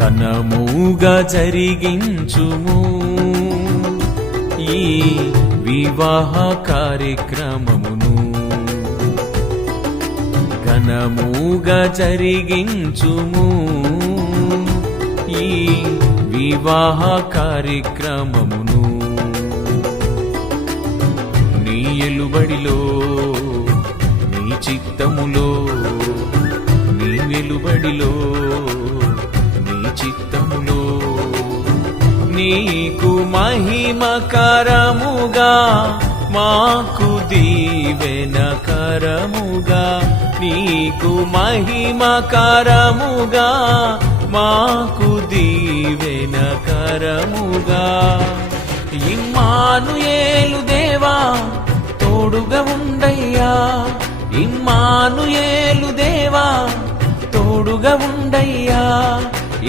ఘనముగా జరిగించుము. ఈ వివాహ కార్యక్రమమును ఘనముగా జరిగించుము. ఈ వివాహ కార్యక్రమమును నీ ఎలుబడిలో నీ చిత్తములో నీ వెలుబడిలో నీకు మహిమకరముగా మాకు దీవెనకరముగా నీకు మహిమకరముగా మాకు దీవెనకరముగా ఇమ్మానుయేలు దేవా తోడుగా ఉండయ్యా. ఇమ్మానుయేలు దేవా తోడుగా ఉండయ్యా.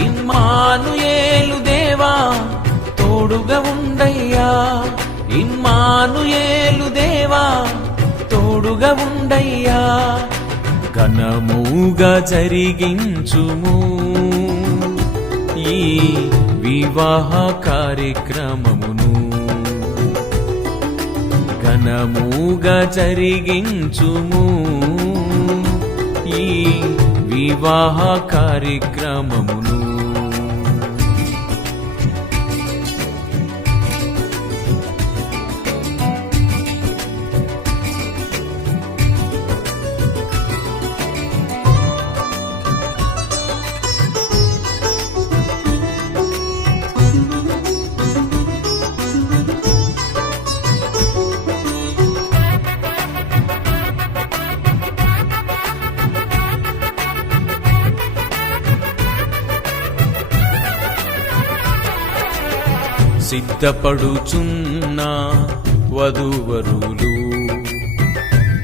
ఇమ్మానుయేలు దేవా తోడుగా ఉండయ్యా. ఇమ్మానుయేలు దేవా తోడుగా ఉండయ్యా. ఘనముగా జరిగించుము. ఈ వివాహ కార్యక్రమమును ఘనముగా జరిగించుము. ఈ వివాహ కార్యక్రమమును సిద్ధపడుచున్న వధువరులు.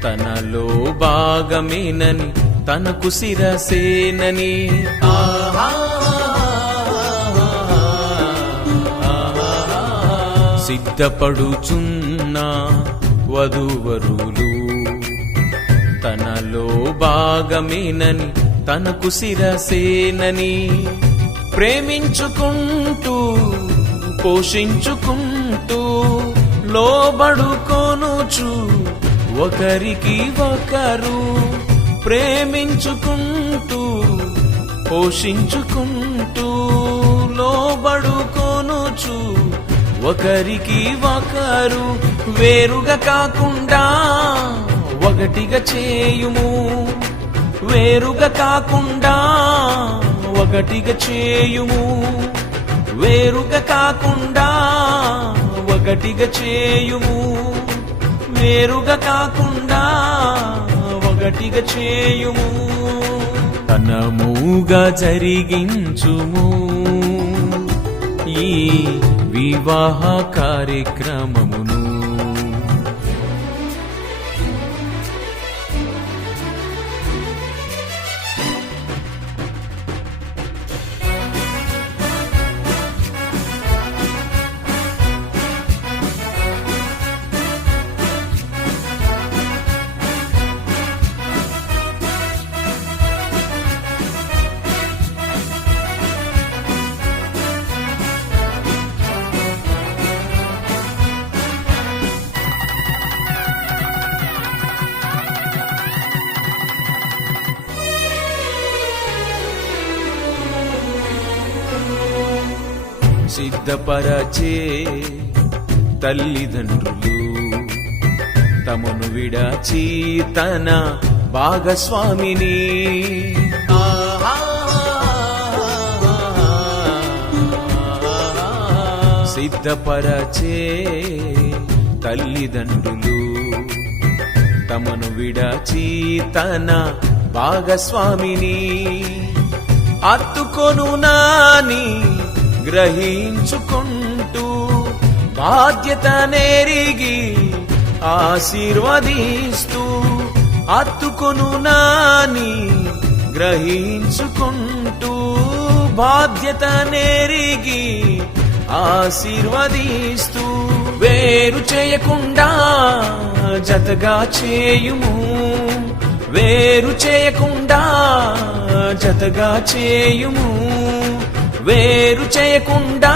తనలో భాగమేనని తనకు శిరసేనని. సిద్ధపడుచున్న వధువరులు. తనలో భాగమేనని తనకు శిరసేనని. ప్రేమించుకుంటూ పోషించుకుంటూ లోబడుకోనుచు. ఒకరికి ఒకరు ప్రేమించుకుంటూ పోషించుకుంటూ లోబడుకోనుచు. ఒకరికి ఒకరు వేరుగా కాకుండా ఒకటిగా చేయుము. వేరుగా కాకుండా ఒకటిగా చేయుము. వేరుగా కాకుండా ఒకటిగా చేయుము. వేరుగా కాకుండా ఒకటిగా చేయుము. తనముగా జరిగించుము. ఈ వివాహ కార్యక్రమము సిద్ధపరచే తల్లిదండ్రులు తమను విడాచి తన భాగస్వామిని. సిద్ధపరచే తల్లిదండ్రులు తమను విడాచి తన భాగస్వామిని. అత్తుకొను నాని గ్రహించుకుంటూ బాధ్యత నెరిగి ఆశీర్వదిస్తూ అత్తుకొను నాని గ్రహించుకుంటూ బాధ్యత నెరిగి ఆశీర్వదిస్తూ వేరు చేయకుండా జతగా చేయుము. వేరు చేయకుండా జతగా చేయుము. వేరు చేయకుండా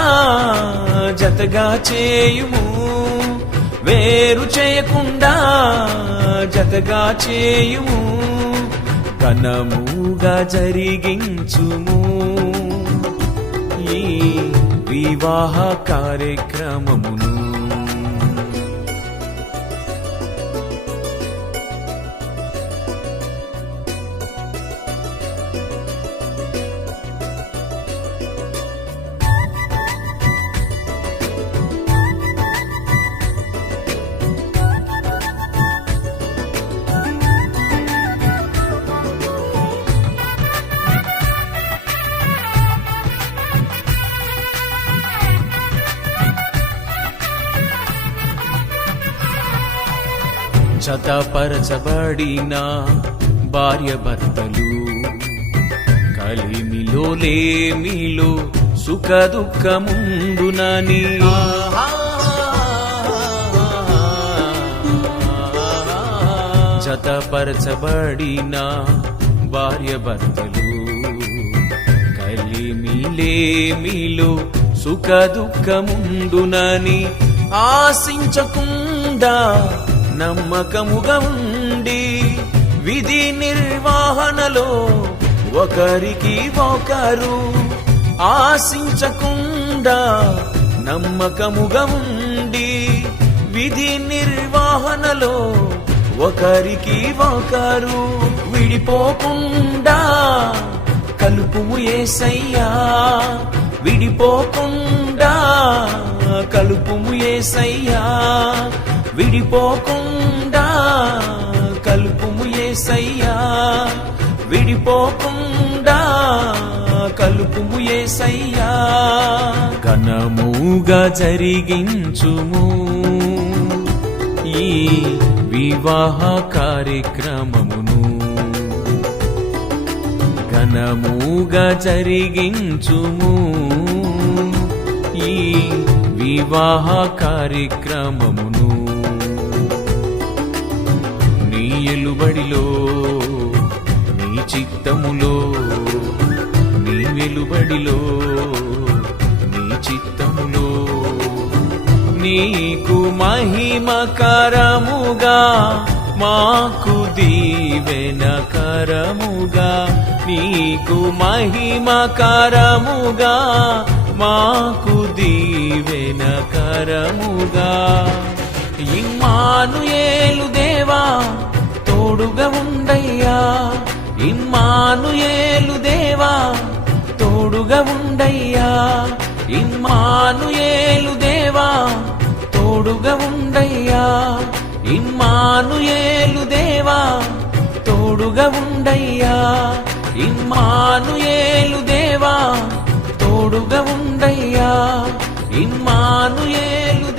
జతగా చేయుము. వేరు చేయకుండా జతగా చేయుము. ఘనముగా జరిగించుము. ఈ వివాహ కార్యక్రమమును జతపరచబడిన భార్య భర్తలు కలిమిలో లేమిలో సుఖ దుఃఖముందునని జతపరచబడిన భార్య భర్తలు కలిమిలేమిలో సుఖ దుఃఖముందునని ఆశించకుండా నమ్మకముగా ఉండి విధి నిర్వహణలో ఒకరికి ఒకరు ఆశించకుండా నమ్మకముగా ఉండి విధి నిర్వహణలో ఒకరికి ఒకరు విడిపోకుండా కలుపుము ఏసయ్యా. విడిపోకుండా కలుపుము ఏసయ్యా. విడిపోకుండా కలుపుము ఏసయ్యా. విడిపోకుండా కలుపుము ఏసయ్యా. ఘనముగా జరిగించుము ఈ వివాహ కార్యక్రమమును. ఘనముగా జరిగించుము ఈ వివాహ కార్యక్రమమును. నీ నీ చిత్తములో నీ వెలుబడిలో నీ చిత్తములో. నీకు మహిమకరముగా మాకు దీవెనకరముగా నీకు మహిమకరముగా మాకు దీవెనకరముగా ఇమ్మానుయేలు తోడుగా ఉండయ్యా. ఇమ్మానుయేలు దేవా తోడుగా ఉండయ్యా. ఇమ్మానుయేలు దేవా తోడుగా ఉండయ్యా. ఇమ్మానుయేలు దేవా తోడుగా ఉండయ్యా. ఇమ్మానుయేలు దేవా తోడుగా ఉండయ్యా. ఇమ్మానుయేలు